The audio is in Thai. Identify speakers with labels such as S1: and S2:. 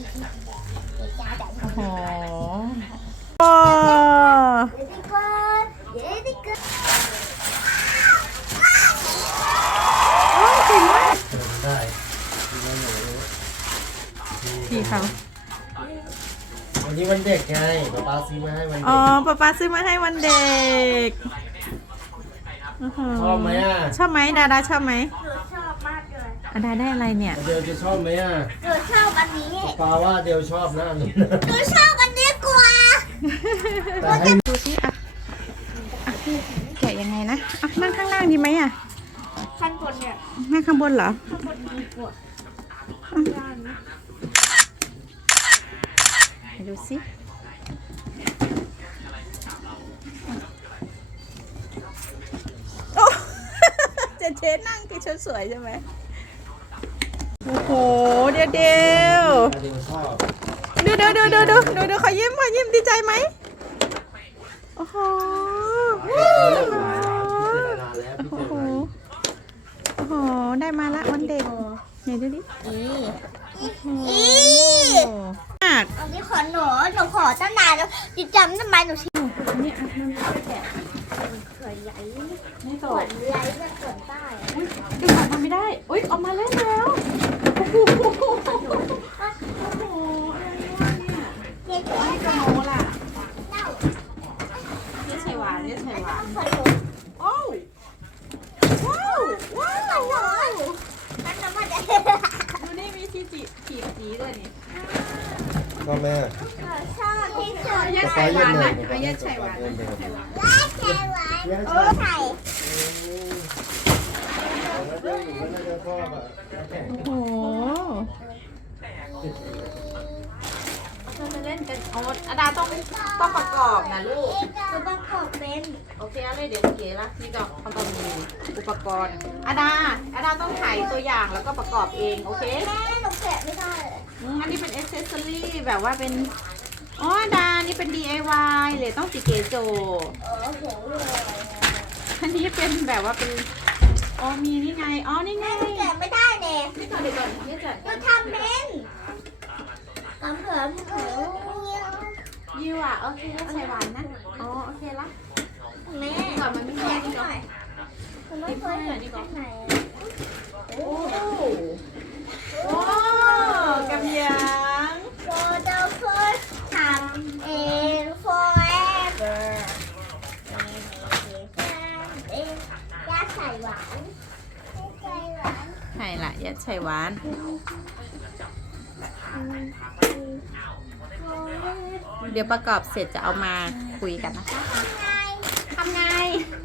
S1: โอ้โหเก่งมาก
S2: ได้
S1: พี่เขา
S2: วันนี้วันเด็กไงป๊าซื้อมาให้วันเด็ก
S1: อ๋อป๊าซื้อมาให้วันเด็ก
S2: ชอบไหมอ่ะ
S1: ชอบไหมดาชอบไหม
S3: หนูชอบมากเลย
S1: ดาได้อะไรเนี่ย
S2: เดี๋ยวจะชอบไหมอ่ะ
S3: หนูชอบอันนี้
S2: ป๊าว่าเดี๋ยวชอบนะอันนี้
S3: หนูชอบอันนี้กว่า
S2: แต่ให้
S1: ดูสิอ่ะแกะยังไงนะนั่งข้างล่างดีไหมอ่ะ
S3: ขั้นบนเนี่ย
S1: นั่งข้างบนเหรอ
S3: ขั้นบนดีกว่าย่านนะ
S1: ดูสิโอ้เจนั่งที่ชุดสวยใช่ไหมโอ้โหเดี๋ยว
S2: ชอบ
S1: ดูขอยิ้มดีใจไหมโอ้โหโอ้โหได้มาละวันเด็กไหนดูดิมาก
S3: อันนี้ขอหนูขอตั้งนานแล้วจิจำทำไมหนูชิม
S1: นี่อ่ะมันแกะ
S3: เขื่อนใหญ่
S1: ไม่
S3: เขื่
S1: ต
S3: อก นใหญ่เนี่ยเขื่อนใต้
S1: ดึงออกมาไม่ได้อุ้ยออกมาเล่นแล้วโอ้โห
S3: เจ๊เจ๊
S1: กระโมล่ะ
S3: เน่า
S1: นี่ไฉหวาน
S3: ขนม
S1: โอ้ว้าว
S3: นั่นน้ำมันจะ
S1: ดูนี่มีที่จีบจีด้วยนี่
S2: ชอบไหม
S3: ชอบที่สุด
S1: ยัดไฉหวานนะยัดไฉหวาน
S3: ร้านไข่หวานไข่
S1: โอ้โหเราจะเล่นกันโอ๊ตอาดาต้องประกอบนะลูก
S3: ก็ต้องขอเป็น
S1: โอเคเอาเลยเดี๋ยวเก๋ละนี่ก็เขาต้องมีอุปกรณ์อาดาต้องถ่ายตัวอย่างแล้วก็ประกอบเองโอเค
S3: แม่หนูแกะไม่ได้
S1: อันนี้เป็นเอเซสซอรี่แบบว่าเป็นอ๋ออาดานี่เป็น DIY เลยต้องสีเก๋โจ
S3: โอ้โหเลย
S1: อันนี้เป็นแบบว่าเป็นอ๋อมีนี่ไงอ๋อนี่ไง
S3: แม่แกะไม่ได้เนี่ย
S1: นี่ก่อนเดี๋ยวก่อนนี่ก่อน
S3: หนูทำเป็นกำเผิมเผิม
S1: ยูอ่ะโอเคใส่หวานนะอ๋อโอเคละ
S3: แม่
S1: ก่อนมันไม่
S3: แกะ
S1: มี
S3: หน่อยมันไม่เคยเห็นข้างใน
S1: โอ้โอ้กำยัง
S3: So the first ทำเอง forever ย่าใส่หวานใส่หวาน
S1: ใช่ละยัดใส่หวานเดี๋ยวประกอบเสร็จจะเอามาคุยกันนะคะทำไง